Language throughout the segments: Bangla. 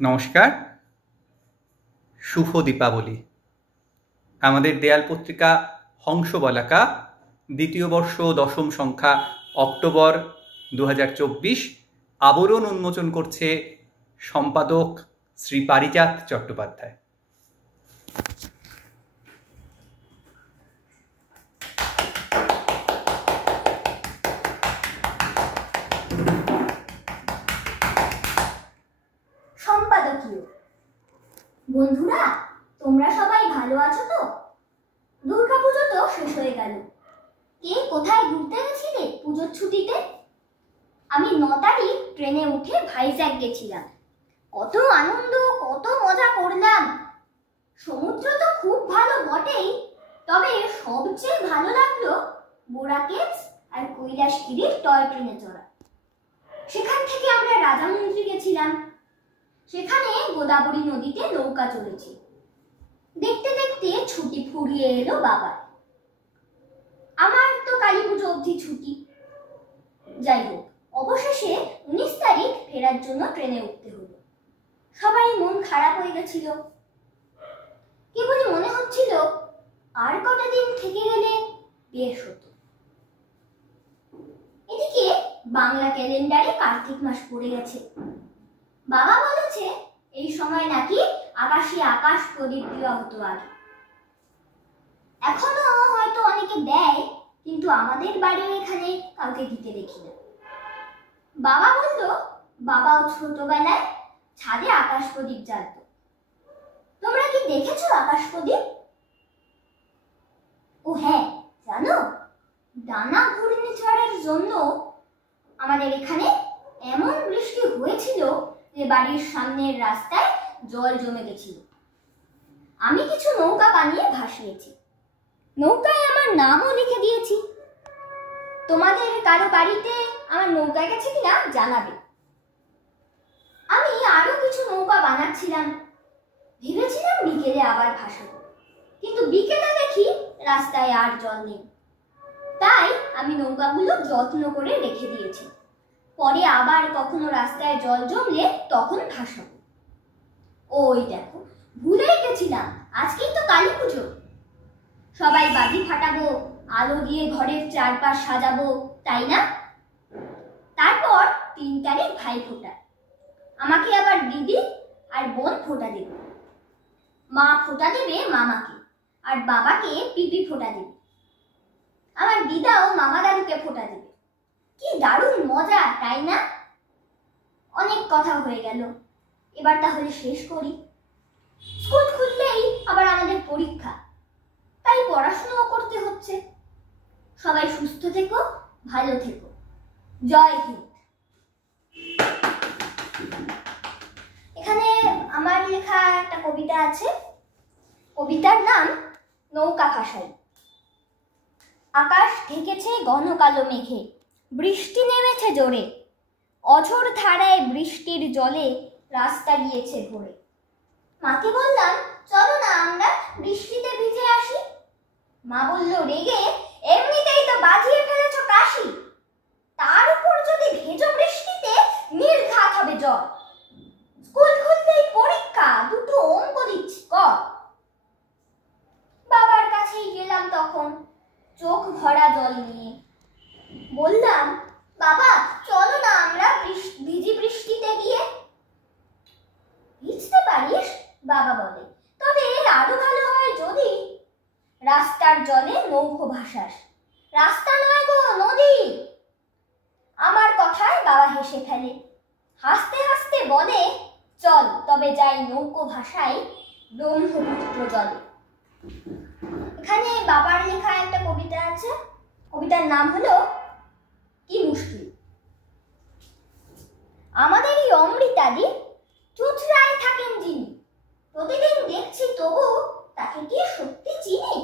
নমস্কার, শুভ দীপাবলি। আমাদের দেয়াল পত্রিকা হংসবলাকা দ্বিতীয় বর্ষ দশম সংখ্যা অক্টোবর 2024 আবরণ উন্মোচন করছে সম্পাদক শ্রী পারিজাত চট্টোপাধ্যায়। সম্পাদকীয়। বন্ধুরা, তোমরা সবাই ভালো আছো তো? দুর্গাপুজো তো শেষ হয়ে গেল। কে কোথায় ঘুরতে গেছিলে পুজোর ছুটিতে? আমি 9 তারিখ ট্রেনে উঠে ভাইজ্যাগ গেছিলাম। কত আনন্দ, কত মজা করলাম। সমুদ্র তো খুব ভালো বটেই, তবে সবচেয়ে ভালো লাগলো বোরা কেভস আর কৈলাসগিরির টয় ট্রেনে চড়া। সেখান থেকে আমরা রাজামন্দির গেছিলাম। সেখানে গোদাবরী নদীতে নৌকা চলেছে। দেখতে দেখতে ছুটি ফুরিয়ে এলো বাবার। আমার তো কালী পুজো অবধি ছুটি। যাই হোক, অবশেষে 19 তারিখ ফেরার জন্য ট্রেনে উঠতে হলো। সবাই মন খারাপ হয়ে গেছিল। কেবলই মনে হচ্ছিল আর কটা দিন থেকে গেলে বেশ হতো। এদিকে বাংলা ক্যালেন্ডারে কার্তিক মাস পড়ে গেছে। বাবা বলেছে এই সময় নাকি আকাশে আকাশ প্রদীপ দেওয়া হতো আগে। এখনো হয়তো অনেকে দেয়, কিন্তু আমাদের বাড়ির এখানে কাউকে দিতে দেখি না। বাবা বলল বাবাও ছোটবেলায় ছাদে আকাশ প্রদীপ জ্বালতো। তোমরা কি দেখেছো আকাশ প্রদীপ? ও হ্যাঁ, জানো, ডানা ঘূর্ণিঝড়ের জন্য আমাদের এখানে এমন বৃষ্টি হয়েছিল যে বাড়ির সামনের রাস্তায় জল জমে গেছিল। আমি কিছু নৌকা বানিয়ে ভাসিয়েছি। নৌকায় আমার নামও লিখে দিয়েছি। তোমাদের কারো বাড়িতে আমার নৌকা গেছে কিনা জানাবে। আমি আরো কিছু নৌকা বানাচ্ছিলাম। ভেবেছিলাম বিকেলে আবার ভাসাবো, কিন্তু বিকেলে দেখি রাস্তায় আর জল নেই। তাই আমি নৌকাগুলো যত্ন করে রেখে দিয়েছি। পরে আবার কখনো রাস্তায় জল জমলে তখন ভাসাবো। ওই দেখো, ভুলেই গেছিলাম, আজকেই তো কালী পুজো। সবাই বাজি ফাটাবো, আলো দিয়ে ঘরের চারপাশ সাজাবো, তাই না? তারপর 3 তারিখ ভাইফোঁটা। আমাকে আবার দিদি আর বোন ফোঁটা দেবে। মা ফোঁটা দেবে মামাকে, আর বাবাকে পিপি ফোঁটা দেবে। আমার দিদাও মামা দাদুকে ফোঁটা দেবে। কি দারুণ মজা, তাই না? অনেক কথা হয়ে গেল, এবার তাহলে শেষ করি। স্কুল খুললেই আবার আমাদের পরীক্ষা, তাই পড়াশোনাও করতে হচ্ছে। সবাই সুস্থ থেকো, ভালো থেকো। জয় হিন্দ। এখানে আমার লেখা একটা কবিতা আছে। কবিতার নাম নৌকা ভাসাই। আকাশ ঢেকেছে ঘন কালো মেঘে, বৃষ্টি নেমেছে জোরে। অঝোর ধারায় বৃষ্টির জলে রাস্তা গিয়েছে ভরে। মাকে বললাম চলো না আমরা বৃষ্টিতে ভিজে আসি। মা বলল রেগে, এমনিতেই তো বাজিয়ে ফেলেছো কাশি, তার উপর যদি ভেজো বৃষ্টিতে নির্ঘাত হবে জ্বর। স্কুল খুলতেই পরীক্ষা, দুটো অঙ্ক দিচ্ছি কর। বাবার কাছেই গেলাম তখন চোখ ভরা জল নিয়ে। বললাম বাবা চলো না আমরা ভিজি বৃষ্টিতে গিয়ে। ভিজতে পারিস? বাবা বলে, তবে আরো ভালো হয় যদি রাস্তার জলে নৌকো ভাসাস। রাস্তা নয় গো, নদী। আমার কথায় বাবা হেসে ফেলে। হাসতে হাসতে বলে চল তবে যাই নৌকো ভাসাই ব্রহ্মপুত্র জলে। এখানে বাবার লেখা একটা কবিতা আছে। কবিতার নাম হলো কি মুশকিল। আমাদের এই অমৃতাদি চুচড়ায় থাকেন যিনি, প্রতিদিন দেখছি তবু তাকে কি সত্যি চিনি।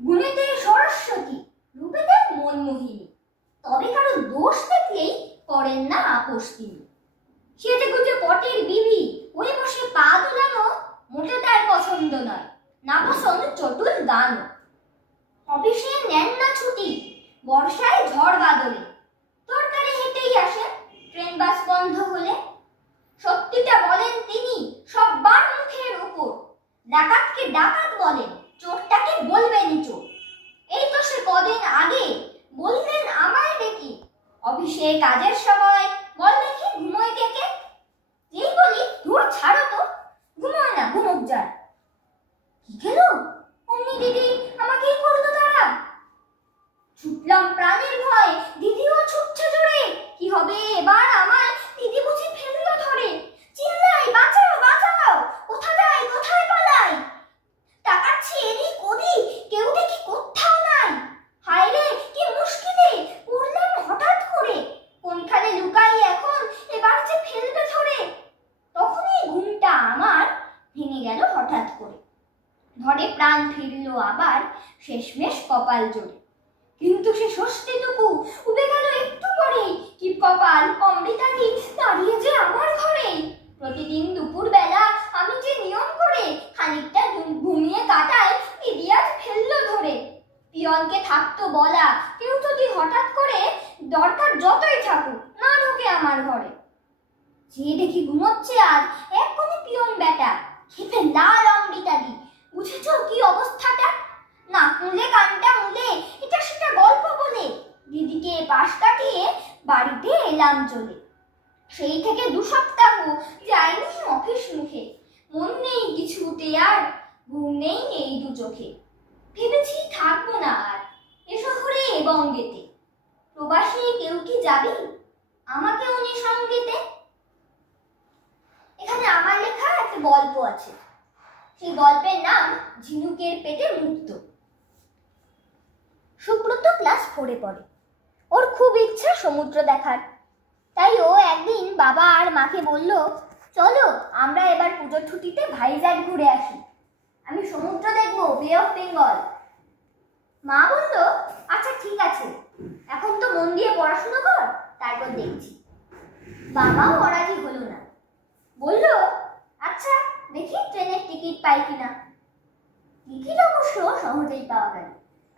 গুণেতে সরস্বতী, রূপেতে মনমোহিনী, তবে কারো দোষ দেখলেই করেন না আপোষ তিনি। সেজে গুজে পটের বিবি হয়ে বসে পা দুলানো মোটে তার পছন্দ নয়, না পছন্দ চটুল গান। অফিসে নেন না ছুটি, বর্ষায় ঝড় বাদলে, তরকারি হেঁটেই আসে ট্রেন বাস বন্ধ হলে। ডাকাতকে ডাকাত বলেন, চোরটাকে বলবেনই চোর। এই তো সে কদিন আগে বললেন আমায় দেখি, অফিসে কাজের সময় বল দেখি ঘুমোয় কে কে। এই বলি ধুর ছাড়ো তো, ঘুমোয় না, ঘুমোক যার। কি খেলো অমনি দিদি আমাকেই করলো তারা। ছুটলাম প্রাণের ভয়, দিদিও ছুটছে জোরে। কি হবে এবার আমার, দিদি বুঝি ফেললো ধরে। চিল্লাই বাঁচাও বাঁচাও, কোথা যাই কোথায় পালাই। তাকাচ্ছি এদিক ওদিক, কেউ দেখি কোথাও নাই। হায় রে কি মুশকিলে পড়লাম হঠাৎ করে, কোনখানে লুকাই এখন, এবার যে ফেলবে ধরে। তখনই ঘুমটা আমার ভেঙে গেল হঠাৎ করে। ধরে প্রাণ ফিরলো আবার শেষমেশ কপাল জোরে। কিন্তু সে স্বস্তিটুকু উবে গেল একটু পরেই। কি কপাল অমৃতাদি দাঁড়িয়ে যে আমার ঘরেই। প্রতিদিন দুপুর বেলা আমি যে নিয়ম করে খানিকটা ঘুমিয়ে কাটাই, দিদি আজ ফেললো ধরে। পিয়নকে থাকতো বলা, কেউ যদি হঠাৎ করে দরকার যতই থাকুক না ঢোকে আমার ঘরে। যে দেখি ঘুমোচ্ছে আজ এক কোণে পিয়ন বেটা, খেতে লাল অমৃতাদি। বুঝেছ কি অবস্থাটা? নাক মুলে কানটা মুলে এটা সেটা গল্প বলে দিদিকে পাশ কাটিয়ে বাড়িতে এলাম চলে। সেই থেকে 2 সপ্তাহ যাইনি অফিস মুখে, মন নেই কিছুতে আর, ঘুম নেই এই 2 চোখে। ভেবেছি থাকবো না আর এ শহরে বঙ্গেতে। প্রবাসী কেউ কি যাবি আমাকেও নে সঙ্গেতে। এখানে আমার লেখা একটা গল্প আছে, সেই গল্পের নাম ঝিনুকের পেটে মুক্ত। সুব্রত ক্লাস 4-এ পড়ে। ওর খুব ইচ্ছা সমুদ্র দেখার, তাই ও একদিন বাবা আর মাকে বলল, চলো আমরা এবার পুজোর ছুটিতে ভাইজ্যাক ঘুরে আসি, আমি সমুদ্র দেখবো, বে অফ বেঙ্গল। মা বলল আচ্ছা ঠিক আছে, এখন তো মন দিয়ে পড়াশোনা কর, তারপর দেখছি। বাবাও অরাজি হলো না, বলল আচ্ছা দেখি ট্রেনের টিকিট পাই কিনা। টিকিট অবশ্য সহজেই পাওয়া গেল,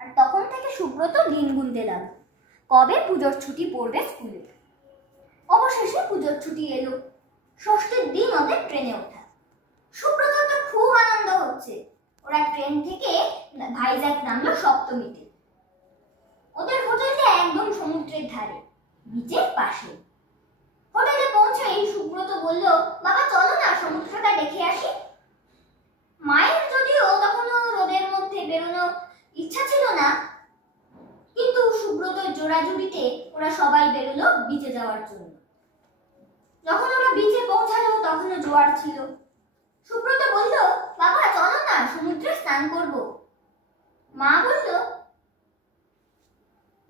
আর তখন থেকে সুব্রত দিন গুনতে লাগলো কবে পুজোর ছুটি পড়বে স্কুলে। অবশেষে পুজোর ছুটি এলো, ষষ্ঠীর দিন ওদের ট্রেনে ওঠা। সুব্রত তো খুব আনন্দ হচ্ছে। ওরা ট্রেন থেকে ভাইজ্যাক নামলো সপ্তমীতে। ওদের হোটেলটা একদম সমুদ্রের ধারে, বিচের পাশে। হোটেলে পৌঁছেই সুব্রত বলল, বাবা চলো না সমুদ্রটা দেখে আসি। মায়ের যদিও তখনও রোদের মধ্যে বেরোনো ইচ্ছা ছিল না, কিন্তু সুব্রতর জোড়াজুড়িতে ওরা সবাই বেরোলো বিচে যাওয়ার জন্য। যখন ওরা বিচে পৌঁছালো তখনও জোয়ার ছিল। সুব্রত বলল, বাবা চলো না সমুদ্রে স্নান করব। মা বলল,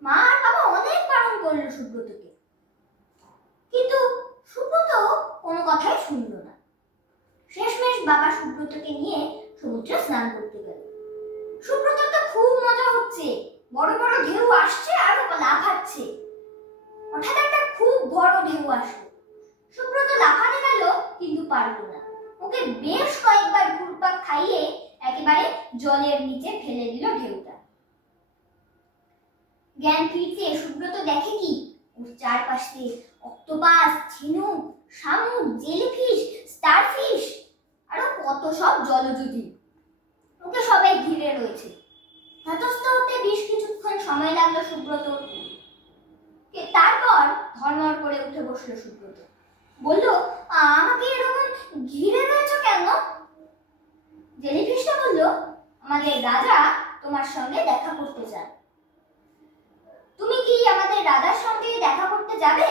মা আর বাবা অনেক বারণ করলো সুব্রতকে, কিন্তু সুব্রত কোনো কথাই শুনলো না। শেষমেশ বাবা সুব্রতকে নিয়ে সমুদ্রে স্নান করতে গেল। সুব্রত তো খুব মজা হচ্ছে, বড় বড় ঢেউ আসছে আর লাফাচ্ছে। হঠাৎ একটা খুব বড় ঢেউ আসলো। সুব্রত লাফাতে গেল কিন্তু পারল না, ওকে বেশ কয়েকবার ঘুরপাক খাইয়ে একেবারে জলের নিচে ফেলে দিল ঢেউটা। জ্ঞান ফিরতে সুব্রত দেখে কি, ওর চারপাশে অক্টোপাস, ঝিনুক, শামুক, জেলিফিশ, স্টারফিশ আরো কত সব জলজীবী। ওকে সবাই ঘিরে রয়েছে। ধাতস্থ হতে বেশ কিছুক্ষণ সময় লাগলো সুব্রত। তারপর ধর্মর করে উঠে বসলো সুব্রত। বলল, আমাকে এরকম ঘিরে রয়েছে কেন? জেলিফিশটা বলল, আমাদের রাজা তোমার সঙ্গে দেখা করতে চান। তুমি কি আমাদের রাজার সঙ্গে দেখা করতে যাবে?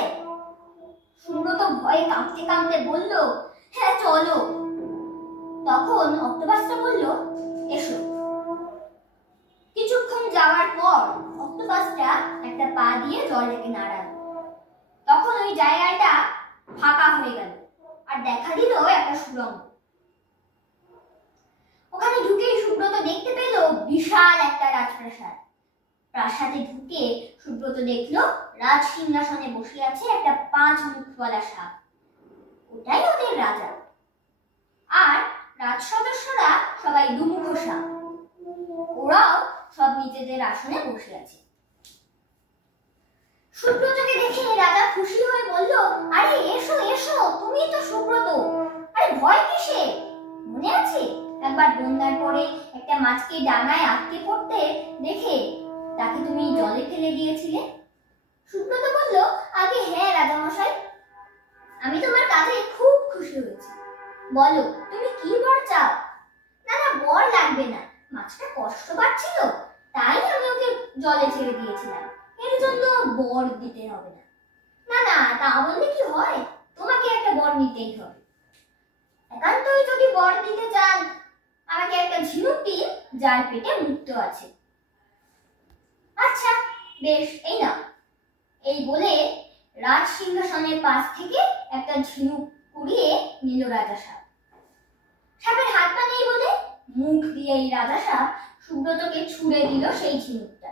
সুব্রত ভয়ে কাঁপতে কাঁপতে বলল, হ্যাঁ চলো। তখন অক্টোপাসটা বলল, এসো। কিছুক্ষণ যাওয়ার পর অক্টোপাসটা একটা পা দিয়ে জলটাকে নাড়ালো। তখন ওই জায়গাটা ফাঁকা হয়ে গেল আর দেখা দিল একটা সুড়ঙ্গ। ওখানে ঢুকেই সুব্রত দেখতে পেল বিশাল একটা রাজপ্রাসাদ। প্রাসাদে ঢুকে সুব্রত দেখলো রাজ সিংহাসনে বসে আছে একটা 5 মুখওয়ালা সাপ। ওটাই ওদের রাজা। আর রাজ সদস্যরা সবাই দুমুখ সাপ, ওরাও সব নিজেদের আসনে বসে আছে। সুব্রতকে দেখে রাজা খুশি হয়ে বলল, আরে এসো এসো, তুমি তো সুব্রত, আরে ভয় কিসে? মনে মনে আছে একবার বন্যার পরে একটা মাছকে ডাঙায় আটকে পড়তে দেখে তাকে তুমি জলে ফেলে দিয়েছিলে? সুব্রত বলল, আগে হ্যাঁ রাজামশাই, আমি তোমার কাজে খুব খুশি হয়েছি। বলো তুমি কি বর চাও? না না, বর লাগবে না, মাছটা কষ্ট পাচ্ছিল তাই আমি ওকে জলে ছেড়ে দিয়েছিলাম, এর জন্য বর দিতে হবে না। না না, তা বললে কি হয়, তোমাকে একটা বর নিতেই হবে। একান্তই যদি বর দিতে চান, আমাকে একটা ঝিনুক দিন যার পেটে মুক্ত আছে। আচ্ছা বেশ, এই নাও। এই বলে রাজ সিংহাসনের পাশ থেকে একটা ঝিনুক কুড়িয়ে নিল রাজা সাপ। সাপের হাত পা নেই বলে মুখ দিয়ে এই রাজা সাপ সুব্রতকে ছুঁড়ে দিল সেই ঝিনুকটা।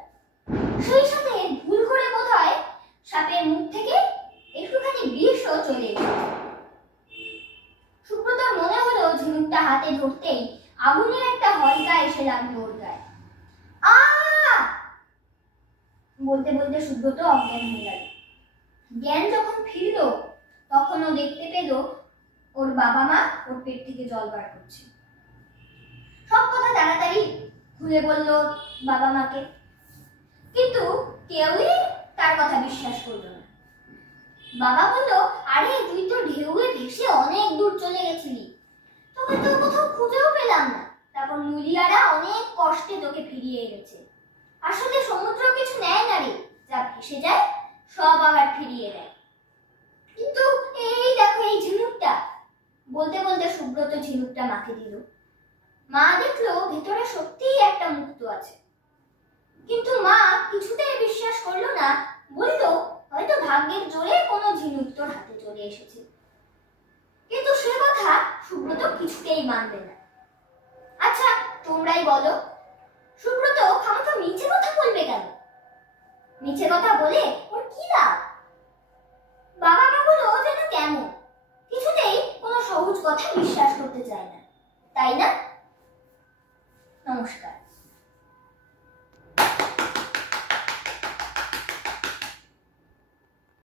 সেই সাথে ভুল করে বোধহয় সাপের মুখ থেকে একটুখানি বিষও চলে এসেছে। সুব্রতর মনে হলো ঝিনুকটা হাতে ধরতেই আগুনের একটা হলকা এসে লাগলো ওর গায়ে। আ বলতে বলতে সুব্রত অজ্ঞান হয়ে গেল। জ্ঞান যখন ফিরল তখন ও দেখতে পেল ওর বাবা মা ওর পেট থেকে জল বার করছে। সব কথা তাড়াতাড়ি খুলে বলল বাবা মাকে, কিন্তু কেউই তার কথা বিশ্বাস করলো না। বাবা বলল, আরে তুই তো ঢেউয়ে ভেসে অনেক দূর চলে গেছিলি, তোকে তো কোথাও খুঁজেও পেলাম না, তারপর নুলিয়ারা অনেক কষ্টে তোকে ফিরিয়ে এনেছে। আসলে সমুদ্র কিছু নেয় না রে, যা ভেসে যায় সব আবার ফিরিয়ে দেয়। কিন্তু এই দেখো এই ঝিনুকটা। বলতে বলতে সুব্রত ঝিনুকটা মাকে দিল। মা দেখলো ভেতরে সত্যিই একটা মুক্ত আছে, কিন্তু মা কিছুতেই বিশ্বাস করলো না, বলল হয়তো ভাগ্যের জোরে কোনো ঝিনুক তোর হাতে চলে এসেছে। কিন্তু সে কথা সুব্রত কিছুতেই মানবে না। আচ্ছা তোমরাই বলো, সুব্রত খামোখা মিছে কথা বলবে কেন? মিছে কথা বলে ওর কি লাভ? বাবা মাগুলো যেন কেমন, কিছুতেই কোনো সহজ কথা বিশ্বাস করতে চায় না, তাই না? নমস্কার।